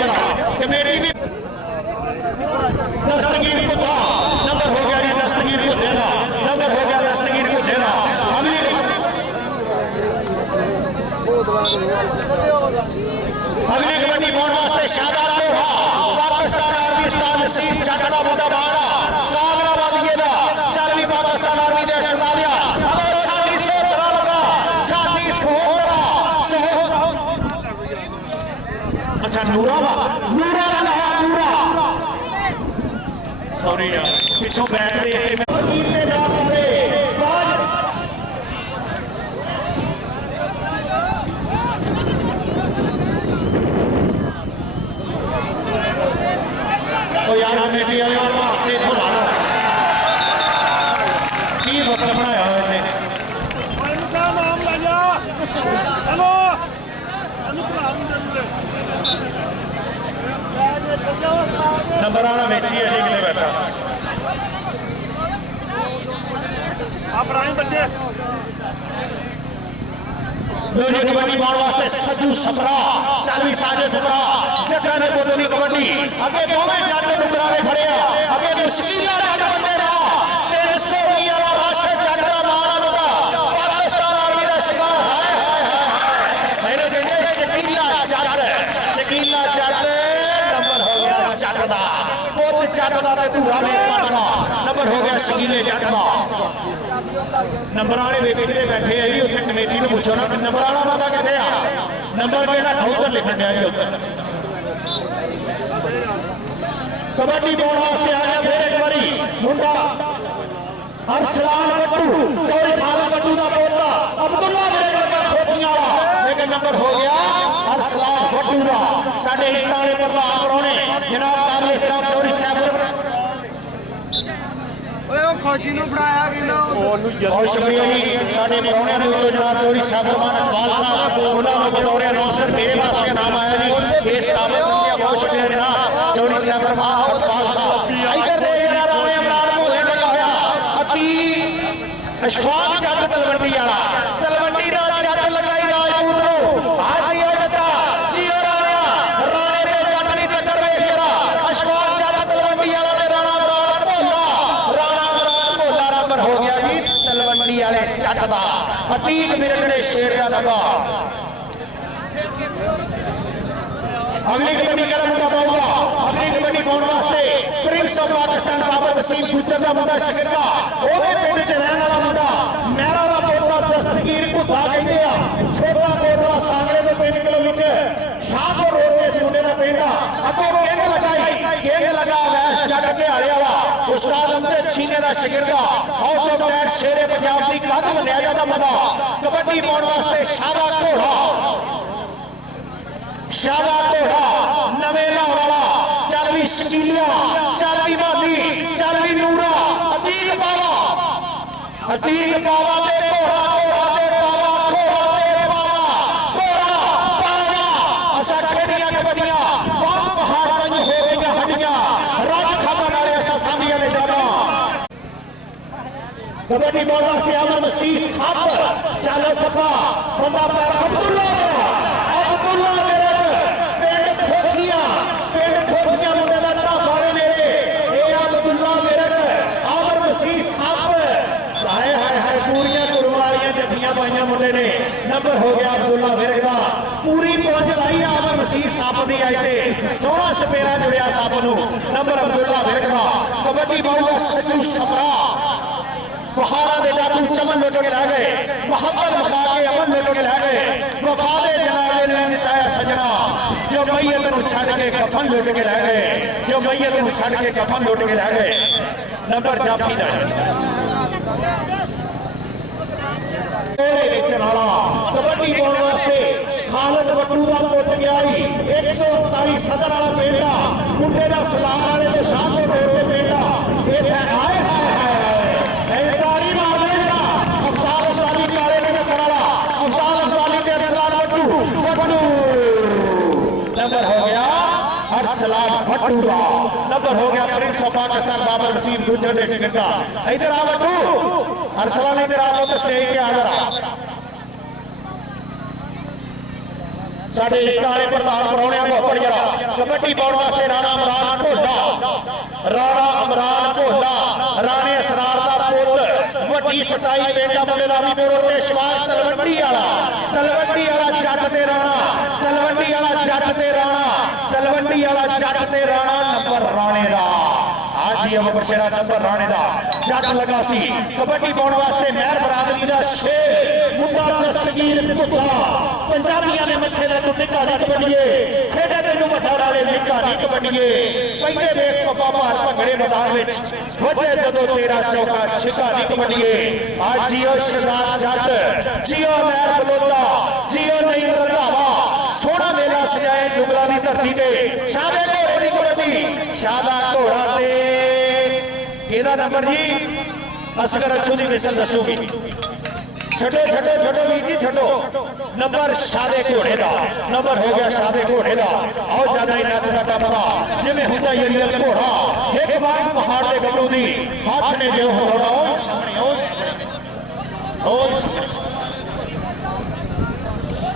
जरा कमेटी भी दस्तगीर कुत्ता नंबर हो गया जी दस्तगीर कुत्ते का नंबर हो गया दस्तगीर कुत्ते का अगली कबड्डी पाने वास्ते शादाब लोहा पाकिस्तान आर्मी उस्ताद नसीब जट दा मुंडा बाहर काबराबाद ये दा चल भी पाकिस्तान आर्मी दे शहजादिया अबे छाती से तरा लगा छाती सोहरा अच्छा नूरा लगा नूरा सॉरी यार पिछों बैठ दे के मैं फकीर ने ना पावे बाज ओ यार कमेटी वाले और अपने इथों ला लो की मतलब बनाया हुआ इन्हें इनका नाम ले जा हेलो नंबर वाला बेची है जी कितने बैठा आप बच्चे कबड्डी पाने वास्ते सजू सफरा चल भी साजे सफरा जट्टा ने बोतली कबड्डी अगे दोवें जट डुगरा ने खड़े अगे मुश्किल जट बंदे रहा 300 मील वाला रश जट दा मारा लगा पाकिस्तान आर्मी दा शिकार हाय हाय हाय मैंने कहते शकीला जट नंबर हो गया जट दा पुत जट दा ते धूरा ने कटदा नंबर हो गया शकीले जट दा नंबर वाले वेख के बैठे है जी उत्थे कमेटी ने पूछो ना नंबर वाला बंदा कितने आ नंबर केड़ा उधर लिखण दिया जी उधर कबड्डी पाने वास्ते आ गया फिर एक बारी मुंडा अरसलान बट्टू चौड़ी खाला बट्टू का पोता अब्दुल्ला मेरे लगा खोतियां वाला लेकिन नंबर हो गया अरसलान बट्टू का साडे इस्ताने प्रधान परौने जनाब काबिल इहतराम चौड़ी साहब फौजी ਨੂੰ ਬਣਾਇਆ ਕਿੰਨਾ बहुत शुक्रिया जी साडे परौने दे विचों जनाब चौड़ी साहब इकबाल साहब उन्हां नूं बतौर अनाउंसर मेरे वास्ते नाम आया जी इस काबिल शुक्रिया बहुत शुक्रिया जनाब चौड़ी साहब इकबाल साहब इधर दे जनाब आने इमरान मोहल्ले लगा होया अति अशफाक जट तलवंडी वाला तलवंडी दा जट लगाई राजपूत नूं आज जियो जट्टा जियो राणा राणे दे जट दी टक्कर वेख जरा अशफाक जट तलवंडी वाला ते राणा नंबर हो गया जी तलवंडी वाले जट दा अतीक बिरदड़े शेर का लगा अगली कबड्डी का मुंडा पाऊंगा अगली कबड्डी पाने वास्ते प्रिंस ऑफ पाकिस्तान बाबर वसीम गुजर का मुंडा शकीला ओदे पिंड च रहने वाला मुंडा मेरा दा पोता दस्तगीर कुत्ता कहते आ छोटा कोटला सांगले तो 3 किलोमीटर शाहपुर रोड ते इस मुंडे दा पिंड आ अगो किंग लगा वैस जट के आले वाला उस्ताद अमजद छीने दा शागिर्द हाउस ऑफ टैट शेरे पंजाब दी कद बनिया जाता मुंडा कबड्डी पाने वास्ते शादा घोड़ा नवे लाहौर वाला चल भी शकीलिया चल भी माली चल भी नूरा अतीक पावा दे घोड़ा दे पावा असा खेड़ियां कबड्डियां बाग पहाड़ तंज हो गई हड्डियां रज खादा नाले असा सामियां ने जाना कबड्डी पाने वास्ते अमर मसीह सप चल सपा बंदा पैर अब्दुल्ला मुंडे का ढाबा ने मेरे अब्दुल्ला मेरठ आमर मसीह सप हाय हाय हाय पूरियां कुरबानियां जफियां पाइयां मुंडे ने नंबर हो गया अब्दुल्ला मेरठ का पूरी पहुंच लाई आमर मसीह सप दी आई ते सोहना सपेरा जुड़िया सप नूं नंबर अब्दुल्ला मेरठ का कबड्डी पाऊंगा सचू सफरा पहाड़ा दे डाकू चमन लुट के लै गए मोहब्बत मका के अमन लुट के लै गए वफा दे जनाजे ने निचाया सजना जो मैयत नूं छड्ड के कफन लुट के लै गए जो मैयत नूं छड्ड के कफन लुट के लै गए नंबर जाफी दा कबड्डी पाने वास्ते खालद बट्टू का पुट गया 139 सदर वाला पिंड मुंडे का सलाम वाले तो शाहपुर रोड के पिंड ये हाय हाय हाय ताड़ी मारने जरा अफजाल अफजाली काले ने कराला अफजाल अफजाली ते अरसलान बट्टू नंबर हो गया अरसलान बट्टू का नंबर हो गया प्रिंस ऑफ पाकिस्तान बाबर वसीम गुजर दे शिकंदा इधर आ बट्टू अरसलान इधर आ तो स्टेज पे आ जरा साडे इस्तारे प्रधान परौणियां को अपड़ जरा कबड्डी पाने वास्ते राणा इमरान भोला, राणा इमरान भोला राणे असरार दा पुत वड्डी सताई पिंड मुंडे दा भी मोड़ ते शवार तलवंडी वाला जट ते राणा, तलवंडी वाला जट ते राणा, तलवंडी वाला जट ते राणा नंबर राणे दा आज ही बशेरा नंबर राणे दा जट लगा सी कबड्डी पाने वास्ते महर बरादरी दा शेर मुंडा दस्तगीर कुत्ता पंजाबियां ने मथे दा तू निका नहीं कबड्डीए खेडे तेनू वड्डा नाले निका नहीं कबड्डीए पहले देख पप्पा भार भंगड़े मैदान विच वजे जदों तेरा चौका छिका नहीं कबड्डीए आज जियो शहजाद जट जियो महर बलोदा जियो नहीं रंधावा सोहना मेला सजाए दुगला दी धरती ते शादे घोड़े दी कबड्डी शादा घोड़ा ते केदा नंबर जी असगर अच्छू दी मिसल दसूगी छठो छठो छठो वीर जी छठो नंबर शादे घोड़े दा नंबर हो गया शादे घोड़े दा आओ ज्यादा ही नचदा टपदा जिवें हुंदा यरीअल घोड़ा एक बार पहाड़ दे गबरू दी हाथ ने जो हथौड़ा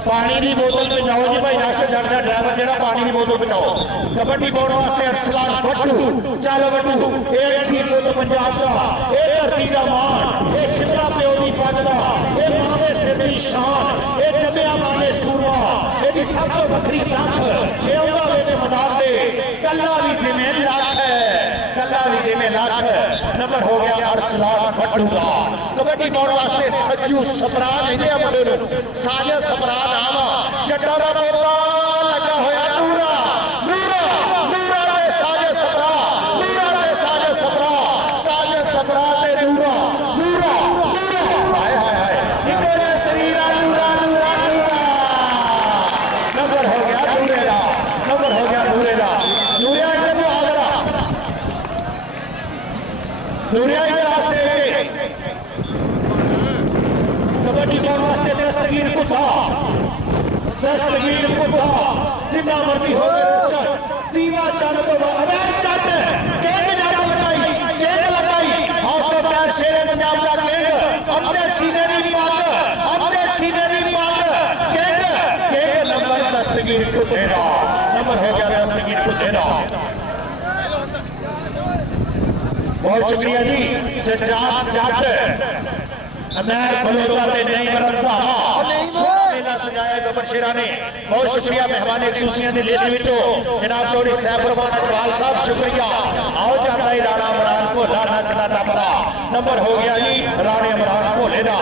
पानी की बोतल पहुंचाओ जी भाई नश चढ़ता ड्राइवर जो पानी की बोतल पहुंचाओ कबड्डी पाने वास्ते अरसलान फट्टू चल बट्टू ये रखी पुत पंजाब का ये धरती का मान ये शिमला प्यो की पग का ये मां के सिर की शान ये जमिया मां ने सूरमा ये सब तो वखरी तख ये मैदान दे कला भी जिमें लख कला भी जिमें लख नंबर हो गया अरसलान फट्टू का कबड्डी पाने वास्ते सज्जू सपरा कहते हैं मुंडे साजे सपरा जट्टा दा पोला लगा होया नूरा नूरा नूरा ते साजे सपरा नूरा ते साजे सपरा साजे सपरा ते नूरा नूरा नूरा हाय हाय हाय इकोने शरीरा नूरा नूरा नूरा नंबर हो गया नूरे दा नंबर हो गया नूरे दा नूरिया इधर तो आगरा नूरिया इधर रास्ते कबड्डी पाने वास्ते दस्तगीर कुत्ता दस्तगीर कुत्ता जिन्ना मर्जी हो दीवा चल तो अबे चट केंग जाता लगाई हौसला पैर शेरे पंजाब का केंग अबजे छीने दी पग अबजे छीने दी पग केंग नंबर दस्तगीर कुत्ते दा नंबर हो गया दस्तगीर कुत्ते दा बहुत शुक्रिया जी सज्जाद जट अमैर बलोदा ते नहीं रंधावा सोहना मेला सजाया गबर शेरा ने बहुत शुक्रिया मेहमान एक्सूसियां दी लिस्ट विचों जनाब चौधरी सैफुरमान अजवाल साहब शुक्रिया आओ जाता ही राणा इमरान भोला नचदा टपदा नंबर हो गया जी राणे इमरान भोले दा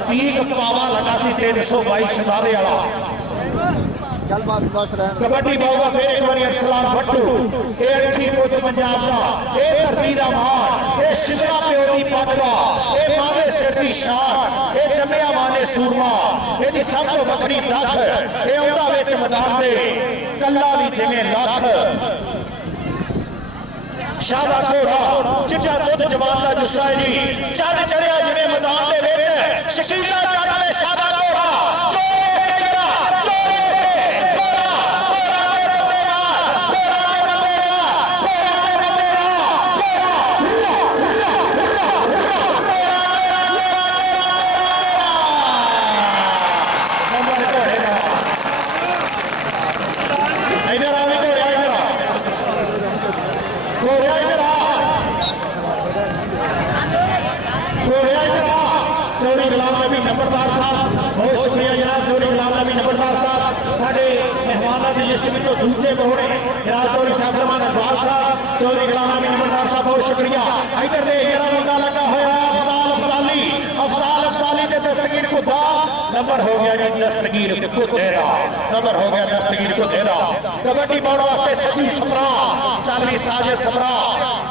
अतीक पावा लगा सी 322 शहजादे वाला कबड्डी पाऊगा फिर एक बार अरसलान फट्टू ये रखी पुत पंजाब का ये धरती का मान ये शिमला प्यो की पग का ये मां के सिर की शान ये जमिया मां ने सूरमा ये सब तो वखरी दख ये आउंदा विच मैदान दे कला भी जिवें लख शादा घोड़ा चिट्टा दुध जवान का जुस्सा है जी चढ़ चढ़िया जिवें मैदान दे विच शकीला जट ने शादा घोड़ा नंबरदार साहब बहुत शुक्रिया जनाब चौधरी गुलाम नबी नंबरदार साहब साढ़े मेहमानों की लिस्ट में दूसरे मोहरे जनाब चौधरी सैफुरमान अजवाल साहब चौधरी गुलाम नबी नंबरदार साहब बहुत शुक्रिया इधर दे जरा मुंडा लगा होया अफजाल अफसाली ते दस्तगीर कुत्ता नंबर हो गया जी दस्तगीर कुत्ते दा नंबर हो गया दस्तगीर कुत्ते दा कबड्डी पाने वास्ते सजू सफरा चालवी साजे सफरा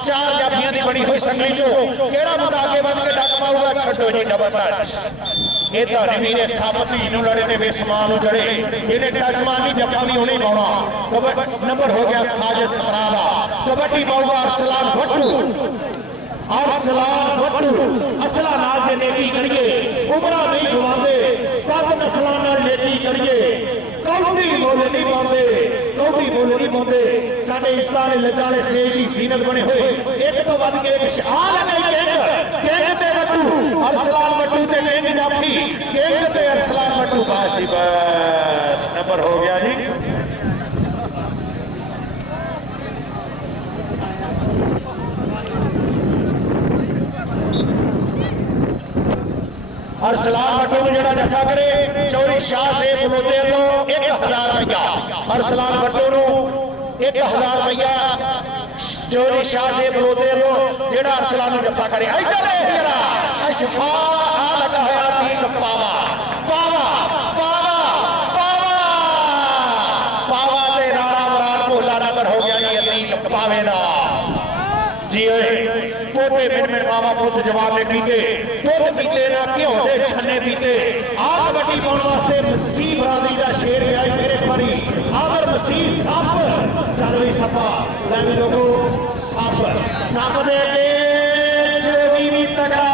चार जाफियां दी बनी हुई संगली चो केड़ा मुंडा आगे बढ़ के डक पाऊगा छड्डो जी डबल टच ये तो वीरे साबत ही लड़े ते बेसमान चढ़े इन्हें टच मारनी जफा भी होने पाना नंबर हो गया साजे सफरा दा कबड्डी पाऊगा अरसलान फट्टू अरसलान फट्टू असला नाल ते नेकी करिए उमरा नहीं गवांदे कब नस्लां नाल नेकी करिए कौड़ी मुल नहीं पाउंदे कौड़ी मुल नहीं पाउंदे साडे इस्तान लचाले स्टेज की जीनत बने हुए एक तो वध के एक आ लगाई केंग ते वट्टू अरसलान वट्टू ते केंग जाफी केंग ते अरसलान वट्टू बस नंबर हो गया जी अरसलान भट्टू को जोड़ा जफा करे चौरी शाह से बलोते लो 1000 रुपया अरसलान भट्टू को 1000 रुपया चौरी शाह से बलोते लो जेड़ा अरसलान जफा करे इधर शफा आ लगा है तीक पावा पावा पावा पावा पावा ते राणा इमरान भोला नंबर हो गया जी तीक पावे दा जी पोते मिन मिन मामा पुत जवाब ने कीते पुत पीते ना क्यों दे छन्ने पीते आ कबड्डी पाउण वास्ते मसीह बरादरी दा शेर आई मेरे बारी आगर मसीह सप चल भी सपा ले भी लोगो सप सप दे के जोगी भी तगड़ा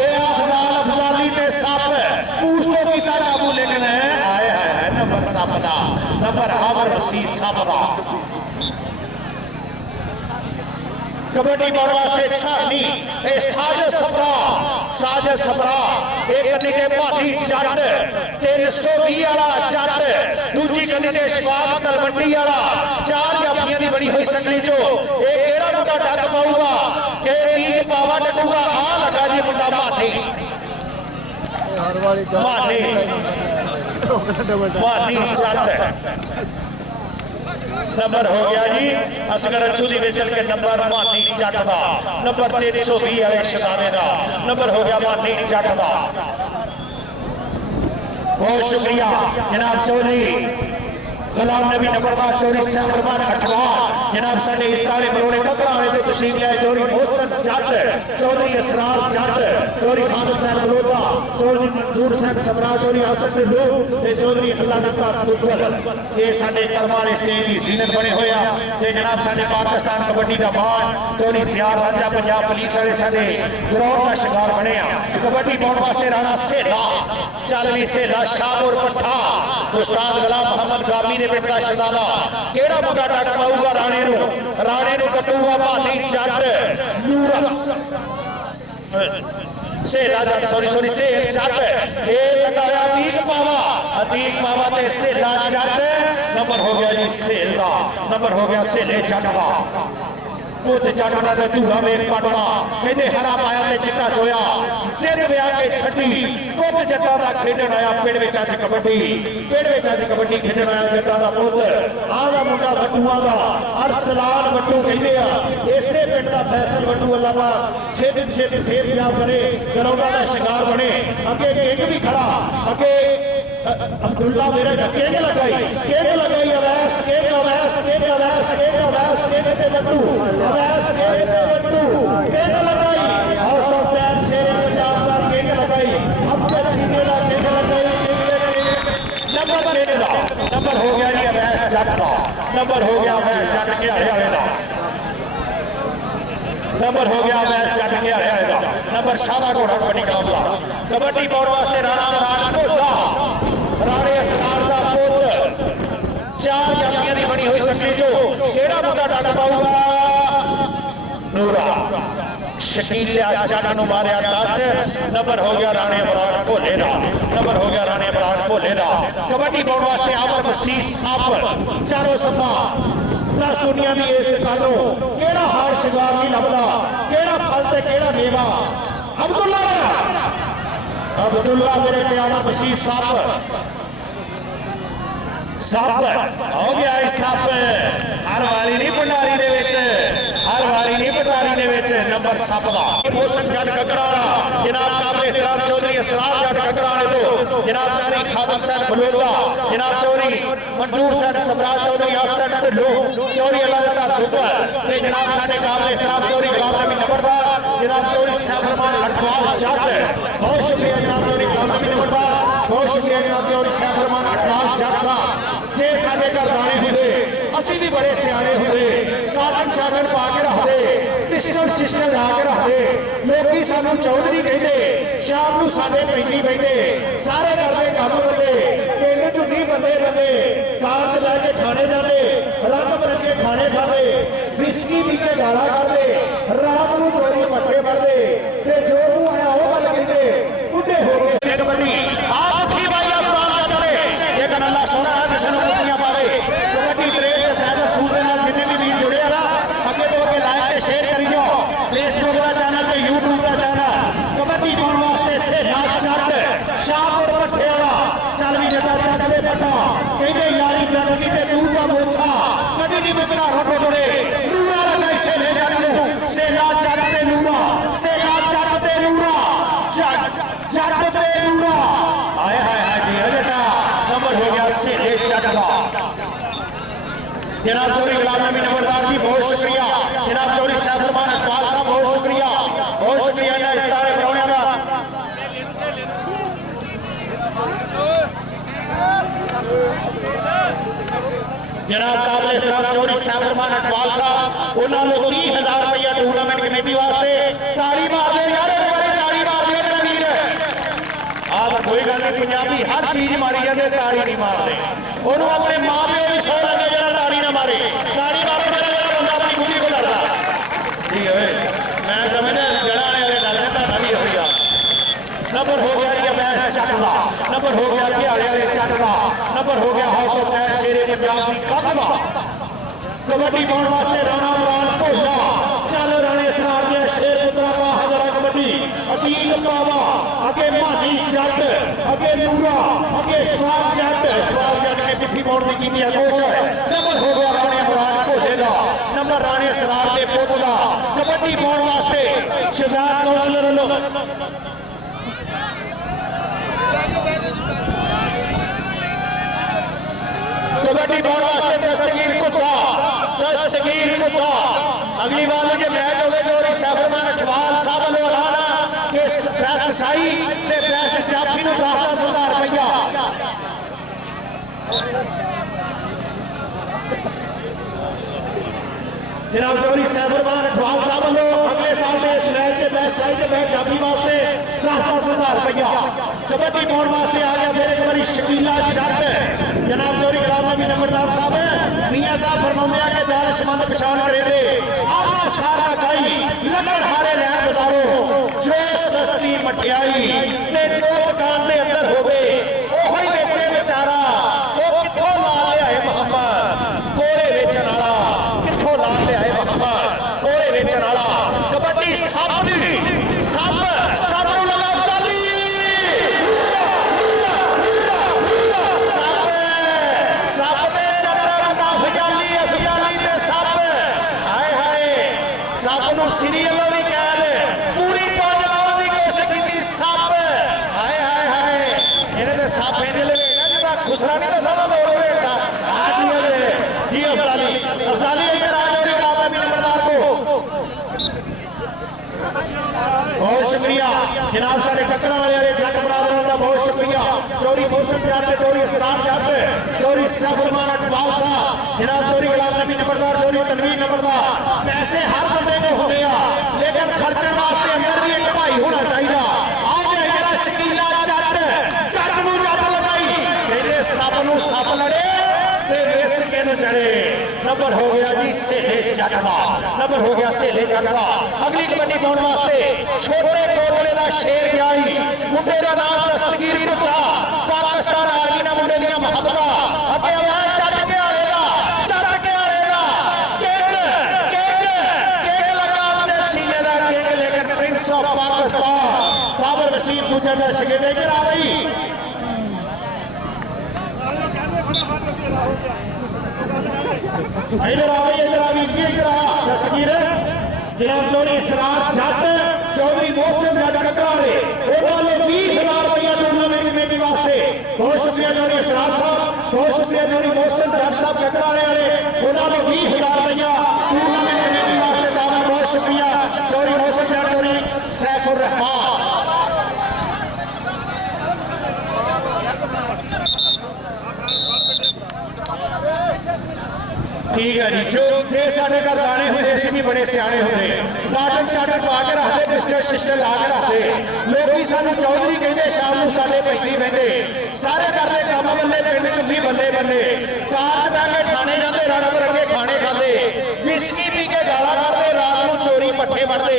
ये अफजाल अफजाली ते सप पूछतो भी काबू लेकिन आए है नंबर सप दा नंबर आगर मसीह सप दा कबड्डी पाउण वास्ते छानी ए साजिश सफरा एक कन्नी ते भाली जट 320 वाला जट दूजी कन्नी ते शवाब तलवंडी वाला चार जाफियां दी बड़ी हुई संगली चो ए केड़ा मुंडा डक पाऊगा ए तीक पावा डकूगा आ लगा जी मुंडा मानी जट नंबर हो गया जी असगर अच्छू दी विसल के नंबर मानी जट दा नंबर 320 वाले शहजादे दा नंबर हो गया मानी जट दा बहुत शुक्रिया जनाब चौधरी गुलाम नबी नंबरदार चौधरी सहरमान अठवार जनाब साडे इस ताले बरोड़े ककड़ा वाले तो तशरीफ लाए चौधरी मोहसन जट चौधरी असरार जट चौधरी खानम साहब बलोदा चौधरी मंजूर साहब सबरा चौधरी आसफ लोग ते चौधरी अल्लाह दत्ता तुगल ये साडे करमां वाले स्टेज दी जीनत बने होया ते जनाब साडे पाकिस्तान कबड्डी दा मान चौधरी सियार राजा पंजाब पुलिस वाले साडे ग्राउंड दा शिकार बने आ कबड्डी पाउण वास्ते राणा सेला चालवी सेला शाहपुर पट्ठा उस्ताद गुलाम मोहम्मद गामी दे पिंड दा शहजादा केड़ा मुंडा डक पाऊगा राणे नु कटूगा भाली जट नूरा सेला जट सॉरी सेल जट ए लगाया अतीक पावा ते सेला जट नंबर हो गया जी सेल दा नंबर हो गया सेले जट दा पुत जट दा ते धूड़ा वेख पटवा कहंदे हरा पाया ते चिट्टा चोया जिद विया के छड्डी पुत जट्टा दा खेडण आया पिंड विच अज कबड्डी खेडण आया जट्टा दा पुत आवा मुंडा बटूआ दा अरसलान बटू कहंदे आ इसे पिंड दा फैसल बटू अल्लाह पाक छेद सेहत याब करे ग्राउंडां दा शिकार बने अगे किंग भी खड़ा अगे अब्दुल्ला मेरे किंग लगाई अवैस के बटू अवैस के बटू किंग लगाई और सब पैर शेर पंजाब दा किंग लगाई अब के छीने दा किंग लगाई नंबर हो गया जी अवैस जट दा नंबर हो गया अवैस जट के आए वाले दा नंबर हो गया अवैस जट के आए वाले दा नंबर शादा घोड़ा कबड्डी मुकाबला कबड्डी पाउण वास्ते राणा इमरान भोला राणे असरार दा पुत चार जाफियां दी बनी हुई सकली चो केड़ा मुंडा डक पाऊगा नूरा शकील जट नु मारिया टच नंबर हो गया राणे इमरान भोले दा नंबर हो गया राणे इमरान भोले दा कबड्डी पाउण वास्ते आमर मसीह सप चारों सफा प्लस दुनिया दी इस दुकानों केड़ा हार शिंगार नहीं लभदा केड़ा फल ते केड़ा मेवा अब्दुल्ला मेरे प्यारा मसीह सप हो गया सप हर वारी नहीं भंडारी दे विच नंबर सप दा मोहसन जट ककड़ा जनाब काबिल एहतराम चौधरी असरार जट ककड़ा तो जनाब चौधरी खादम साहब बलोदा जनाब चौधरी मंजूर साहब सबरा चौधरी आसफ लोग चौधरी अल्लाह दत्ता दुगल ते जनाब साडे काबिल एहतराम चौधरी गुलाम नबी नंबरदार जनाब चौधरी सहरमान अठवाल जट बहुत शुक्रिया जनाब चौधरी गुलाम नबी नंबरदार बहुत शुक्रिया जनाब चौधरी सहरमान अठवाल जट साहब जे साडे घर गाने हुंदे असीं भी बड़े सियाणे हुंदे काटन शागन पा के रखदे पिस्टल सिस्टल ला के रखदे लोकी सानू चौधरी कहंदे शाम नू साडे पैंदी बैठे सारे करदे काम बंदे पिंड च भी बंदे कार च लैके खाने जाते रंग बरंगे खाने खाते विस्की पी के गाला करदे रात नू चोरी पट्टे पड़दे ते जो नू आया वो गल कहंदे बुढ़े हो गए कबड्डी आप उठी भाई सवाल करदे लेकिन अल्लाह सोना है किसी नू मुक्तियां पावे कबड्डी परेड ते फैजल सूर दे नाल जिन्ने भी वीर जुड़े आ ना अगे तो के लाइक ते शेयर करियो फेसबुक दा चैनल ते यूट्यूब दा चैनल कबड्डी पाउण वास्ते सेला जट फटाफट उड़े नूरा लगा सेले जट नूं सेला जट ते नूरा सेला जट ते नूरा जट ते नूरा हाय हाय हाय जी अजटा नंबर हो गया सेले जट का जनाब चौधरी गुलाम नबी नंबरदार जी बहुत शुक्रिया जनाब चौधरी सैफुरमान अकबाल साहब बहुत शुक्रिया ना इस तारे परौणियां दा जनाब काबिल एहतराम चौधरी सैफुरमान अकबाल साहब उन्होंने 30,000 रुपया टूर्नामेंट कमेटी वास्ते ताली मार दे यार ताली मार दे मेरा वीर आप कोई गल नहीं पंजाबी हर चीज मारी जाते ताली नहीं मारते उन्होंने अपने मां प्यो भी सौ लगे जरा ताली ना मारे ताली मारो मेरा जरा बंदा अपनी कुड़ी को डरदा ठीक है मैं समझदा जड़ा वाले डरदे ताड़ा भी हो गया नंबर हो गया जी मैच चटदा नंबर हो गया ध्याड़े वाले चटदा नंबर हो गया हाउस ऑफ मैच शेरे पंजाब की कदमा कबड्डी पाउण वास्ते राणा इमरान भोला चल राणे सरार दे शेर पुत्रा का हजरा कबड्डी अतीक पावा अगे मानी जट अगे नूरा अगे शबाब जट ने पिट्ठी पाउण दी कीती है कोशिश नंबर हो गया राणे इमरान भोले दा नंबर राणे सरार दे पुत दा कबड्डी पाउण वास्ते शहजाद काउंसलर वालों कबड्डी पाउण वास्ते दस्तगीर कुत्ता अगली बार मुझे मैच होवे जो सैफुरमान अकबाल साहब वालों ऐलान कि प्रेस साई ते प्रेस स्टाफी नूं 10,000 रुपया जनाब चौधरी सैफुरमान अकबाल साहब वालों अगले साल के इस मैच के प्रेस साई ते मैच जाफी वास्ते 10,000 रुपया कबड्डी पाउण वास्ते आ गया फिर एक बार शकीला जट जनाब चौधरी गुलाम नबी नंबरदार साहब मियां साहब फरमाते हैं कि दानिशमंद पछाण करे दे आपा सारा गाई लकड़ हारे लैन बाजारों जो सस्ती मठियाई ते जो दुकान दे अंदर होवे ओही बेचे बेचारा ओ कित्थों ला लियाए मोहम्मद कोड़े बेचण वाला कित्थों ला लियाए मोहम्मद कोड़े बेचण वाला कबड्डी सब नूं लगा सीरियल भी कैद पूरी पहुंच लाने की कोशिश की सप हाय हाय हाय इन्हें तो सप इंज लपेटा जिदा खुसरा नहीं तो सब दौड़ लपेटता आज जी अफजाली इधर आ जाओ गुलाम नबी नंबरदार को बहुत शुक्रिया जनाब सारे ककड़ा वाले जट बरादर का बहुत शुक्रिया चौधरी मौसम जट चौधरी असरार जट चौधरी सैफुरमान अकबाल साहब जनाब चौधरी गुलाम नबी नंबरदार चौधरी तनवीर नंबरदार पैसे हर बंदे को होंगे लेकिन खर्चण वास्ते अंदर भी एक भाई होना चाहिए आज मेरा शकीला जट नूं जट लगाई कहते सप नूं सप लड़े ते विस किन चढ़े नंबर हो गया जी सेले जट दा नंबर हो गया सेले जट दा अगली कबड्डी पाउण वास्ते छोटे कोटले दा शेर गयाई मुंडे दा नाम दस्तगीर पुत्रा पाकिस्तान आर्मी ना मुंडे दियां मोहब्बतां अगे आवाज जट के आले दा किंग लगाम दे सीने दा किंग लेकर प्रिंस ऑफ पाकिस्तान बाबर वसीम गुजर दा शकील इधर आ गई इधर आ दस्तगीर जनाब चौधरी सरार जट चौधरी मौसम जट ककराले उन्होंने 20,000 रुपया टूर्नामेंट कमेटी वास्ते बहुत शुक्रिया चौधरी सरार साहब बहुत शुक्रिया चौधरी मौसम जट साहब ककराले वाले उन्होंने 20,000 रुपया टूर्नामेंट कमेटी वास्ते दावन बहुत शुक्रिया चौधरी मौसम जट चौधरी सैफुर रहमान ठीक है जी जो जे साढ़े घर गाने होंगे असीं भी बड़े सियाने होंगे नाटक शाटक पा के रखते पिस्टल शिस्टल ला के रखते लोग सानू चौधरी कहते शाम को साढ़े पैंती बहते सारे करते काम बल्ले पिंड चुकी बल्ले बल्ले कार च बह के खाने जाते रंग बिरंगे खाने खाते विस्की पी के गाला करते रात को चोरी पट्ठे वढ़ते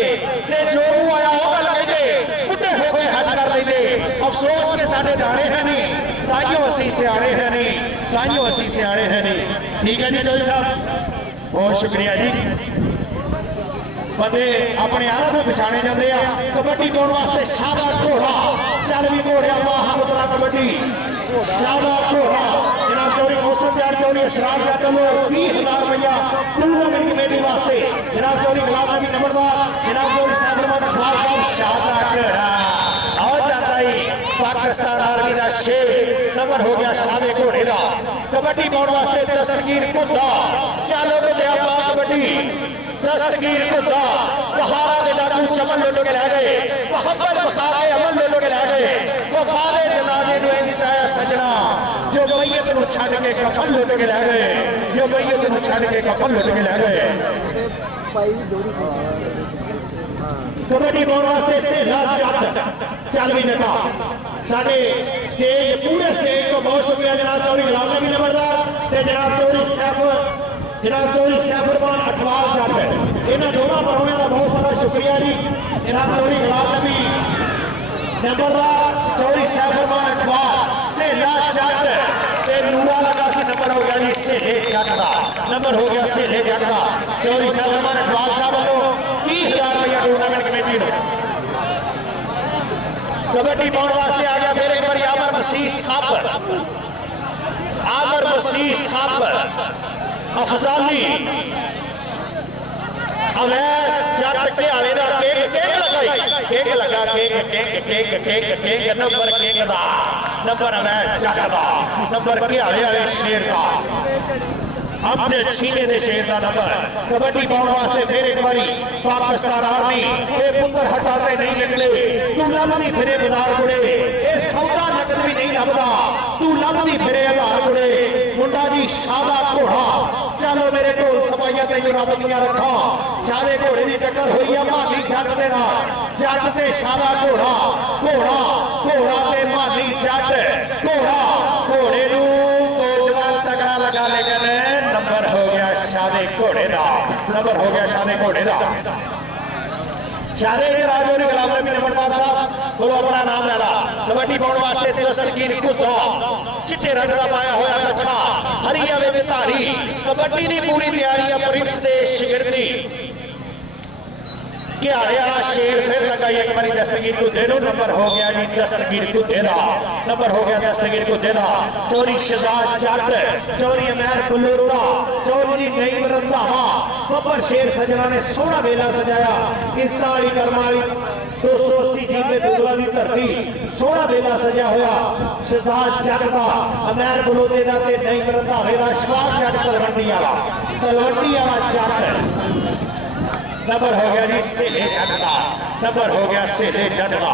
ते जो मुँह आया वो गल कहते बुढ़े हो गए हज कर लेंगे अफसोस के साढ़े दाने है नहीं ताइयों असीं सियाने है नहीं ताइयों असीं सियाने है नहीं ठीक है जी चौधरी साहब बहुत शुक्रिया जी बंदे अपने आला को पछाणे जाते हैं कबड्डी पाउण वास्ते शाहबाद घोड़ा चल भी घोड़िया महापुत्रा कबड्डी शाहबाद घोड़ा जनाब चौरी मौसम प्यार चौरी असरार का चलो 30,000 रुपया टूर्नामेंट कमेटी वास्ते जनाब चौरी गुलाम नबी नंबरदार जनाब चौरी साहब साहब शाबाश और जाता ही पाकिस्तान आर्मी का शेर नंबर हो गया शादे घोड़े का कबड्डी पाने वास्ते दस्तगीर कुदा चलो तो दिया पा कबड्डी दस्तगीर खुदा पहाड़ा के डाकू चमन लुट के लै गए मोहब्बत बखा के अमल लुट के लै गए वफादे जनाजे नु इंज चाया सजना जो मैयत नु छड़ के कफन लुट के लै गए जो मैयत नु छड़ के कफन लुट के लै गए कबड्डी पाने वास्ते से जट चल भी नटा साडे स्टेज पूरे स्टेज तो बहुत शुक्रिया जनाब चौधरी गुलाम नबी नंबरदार ते जनाब चौधरी साहब जनाब चौधरी सैफुरमान अठवाल जट इन्होंने दोनों परौने का बहुत सारा शुक्रिया जी जनाब चौधरी गुलाम नबी नंबरदार चौधरी सैफुरमान अठवाल सेला जट ते नूरा लगा सी नंबर हो गया जी सेले जट का नंबर हो गया सेले जट का चौधरी सैफुरमान अठवाल साहब वालों 30,000 रुपया टूर्नामेंट कमेटी को कबड्डी पाने वास्ते आ गया फिर एक बार आमर मसीह साहब अफजाली अवैस जट के आले दा केक लगाई केक लगा केक नंबर केक दा नंबर अवैस जट दा नंबर के आले वाले शेर का अपने छीने दे शेर का नंबर कबड्डी पाने वास्ते फिर एक बारी पाकिस्तान आर्मी ये पुत्र हटाते नहीं निकले तू लभदी फिरे बाजार कुड़े ये सौदा नकद भी नहीं लभदा तू लभदी फिरे आधार कुड़े मुंडा जी शादा घोड़ा चलो मेरे ढोल सफाइया तेन रब दियां रखा शादे घोड़े की टक्कर हुई है माली जट दे नाल जट ते शादा घोड़ा घोड़ा घोड़ा ते माली जट घोड़ा घोड़े नू दो जवान तगड़ा लगा लेकिन नंबर हो गया शादे घोड़े का नंबर हो गया शादे घोड़े का शादे राजो ने गुलाम नबी नंबरदार साहब बोलो अपना नाम ले ला कबड्डी पाने वास्ते दस्तगीर कुदा चिट्टे रंग का पाया होया कच्छा हरिया वे धारी कबड्डी की पूरी तैयारी है प्रिंस दे शिगिरदी घियारे वाला शेर फिर लगाई एक बारी दस्तगीर कुदे नंबर हो गया जी दस्तगीर कुदे का नंबर हो गया दस्तगीर कुदे का चौरी शहजाद जट चौरी अमैर कुल्लूरा चौरी नईम रंधावा बब्बर शेर सजना ने सोहना वेला सजाया किस्ता वाली कर्मा वाली 280 जीते दुगला की धरती सोहना वेला सजा होया शहजाद जट का अमैर बलोदे का नईम रंधावे का शवाब जट तलवंडी वाला जट नंबर हो गया जी सेले जट का नंबर हो गया सेले जट का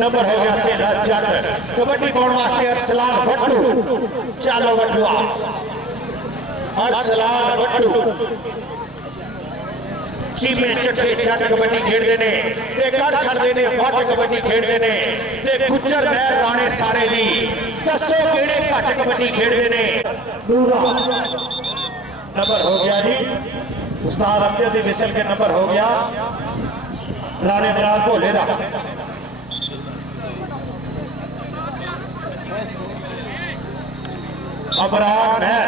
नंबर हो गया सेला जट कबड्डी पाने वास्ते अरसलान भट्टू चलो भट्टुआ अरसलान भट्टू चीमे चट्टे जट कबड्डी खेडते ने ते कर छड़दे ने फट कबड्डी खेडते ने ते गुज्जर महर राणे सारे दी दसो किहड़े घट कबड्डी खेडते ने नंबर हो गया जी उस्ताद अमजद मिसल के नंबर हो गया राणे बरार भोले का अबरार है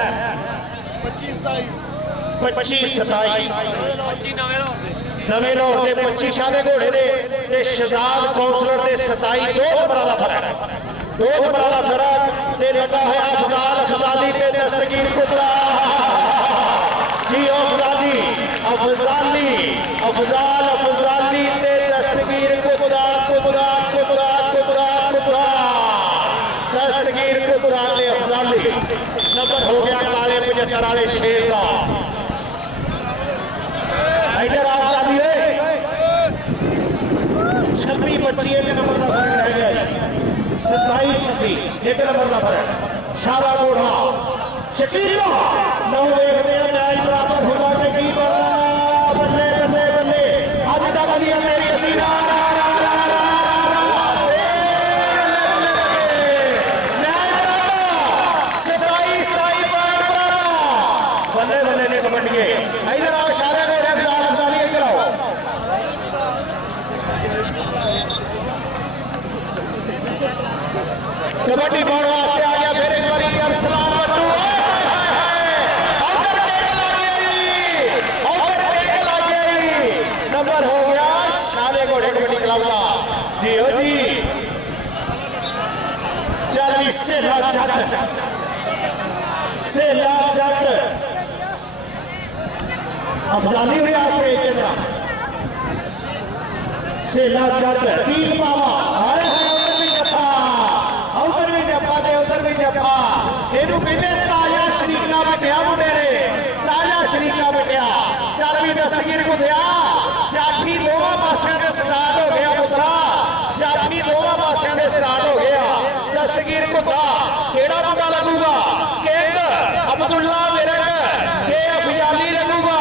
25-27 नवे लाहौर के 25 शादे घोड़े दे शहजाद कौंसलर के 27 दो नंबर का फर्क दो नंबर का फर्क ते लगा है अफजाल अफजाली ते दस्तगीर कुदरा जी अफजाली अफजाली अफजाल अफजाली ते दस्तगीर कुदरा कुदरा कुदरा कुदरा कुदरा दस्तगीर कुदरा ते अफजाली नंबर हो गया काले 75 वाले शेर का इधर अफजाली 26-25 एक नंबर का फर्क रह गया 27-26 एक नंबर का फर्क शादा घोड़ा शकील नौ देखते हैं मैच बराबर होगा कि की बल्ले बल्ले बल्ले अब तक लिया मेरी हसीना बल्ले बल्ले ने कबड्डी इधर आओ शादा घोड़े फिलहाल अफजाली इधर आओ कबड्डी पाने वास्ते आ गया फिर एक बारी अरसलान भट्टू नंबर हो गया शादे घोड़े कबड्डी क्लब का जी हो जी चल भी सेला जट अफजानी हुई आसरे केंद्र सेला जट तीन पावा हाय हाय उधर भी जप्पा दे उधर भी जप्पा इनू कहते ताजा शरीका बिटिया मुंडे ने ताजा शरीका बिटिया चल भी दस्तगीर को दिया जाफी दोवां पासियां ते स्टार्ट हो गया पुत्रा जाफी दोवां पासियां ते स्टार्ट हो गया दस्तगीर को दा केड़ा मुंडा लगूगा किंग अब्दुल्ला विरक के अफजाली लगूगा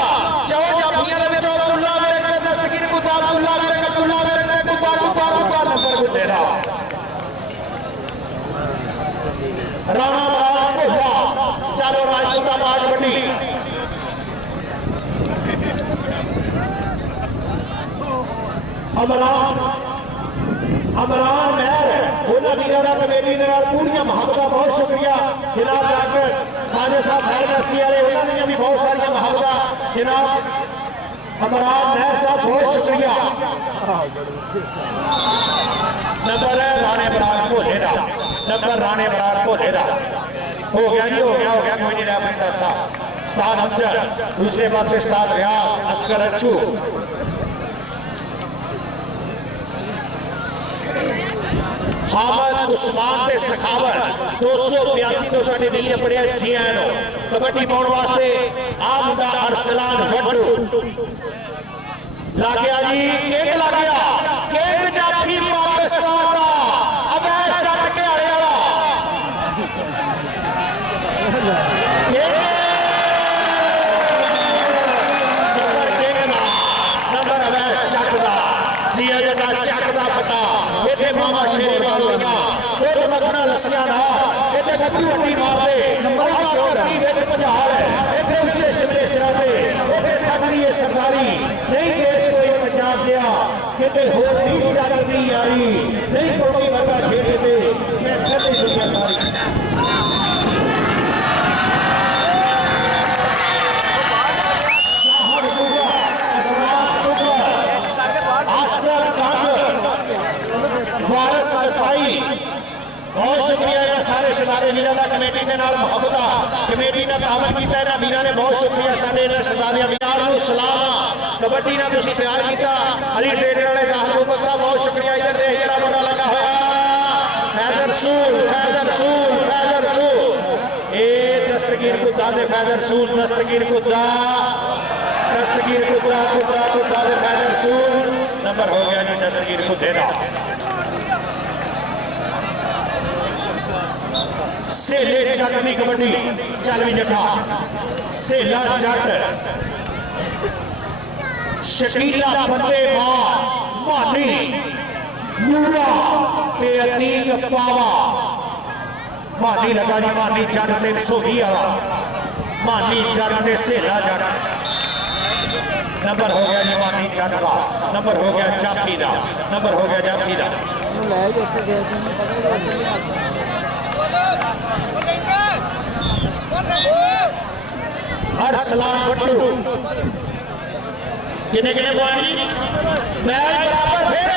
चौ जाफियां दे विच अब्दुल्ला विरक ते दस्तगीर को दा अब्दुल्ला विरक ते कुत्ता नंबर को देना राणा बराड़ पोला चारों राजपूता बाज बड़ी अमरान महर उन्होंने वीरों का कमेटी के पूरी महबत बहुत शुक्रिया जनाब डॉक्टर साजे साहब महर नरसी वाले उन्होंने भी बहुत सारिया महबत जनाब अमरान महर साहब बहुत शुक्रिया नंबर राणे बराड़ भोले का नंबर राणे बराड़ भोले का हो गया जी हो गया कोई नहीं रहा अपनी दस्ता उस्ताद अमजद दूसरे पासे उस्ताद रियाज असगर अच्छू हामद उस्मान ते सखावत 282 तो साडे वीर पड़िया छियां नो कबड्डी पाउण वास्ते आ मुंडा अरसलान वड्डू ला गया जी किंग ला गया किंग जाफी पाकिस्तान दा अबे जट के आले वाला नंबर अबे जट दा जी जटा जट दा पता इथे मामा शेरी बालिया वो तो मखना लसिया ना इथे गबरू हड्डी मार दे नंबर कबड्डी विच पंजाब है इथे उच्चे शिमले सिराटे इथे साडी ये सरदारी नहीं देश कोई पंजाब दिया किते होर नहीं चलदी यारी नहीं कोई वर्गा खेडते मैं कदे दुनिया सारी बहुत शुक्रिया सारे शहजादे वीरों का कमेटी के नाल मुहब्बत कमेटी ने ताबत किया इन्होंने वीरों ने बहुत शुक्रिया सारे शहजादे वीरों को सलाम कबड्डी ने तुसीं प्यार किया अली ट्रेडर वाले जाहल मुबक साहब बहुत शुक्रिया इधर देख जरा मुंडा लगा होया फैदर सूल ए दस्तगीर कुत्ता दे फैदर सूल दस्तगीर कुत्ता दे फैदर सूल नंबर हो गया जी दस्तगीर कुत्ते का सेले जट की कबड्डी चल भी जटा सेला जट शकीला बंदे मानी नूरा ते अतीक पावा मानी लगा जी मानी जट 320 वाला मानी जट ते सेला जट नंबर हो गया जी मानी जट का नंबर हो गया जाफी का नंबर हो गया जाफी का अरसलान वड्डू किने पॉइंट मैच बराबर फिर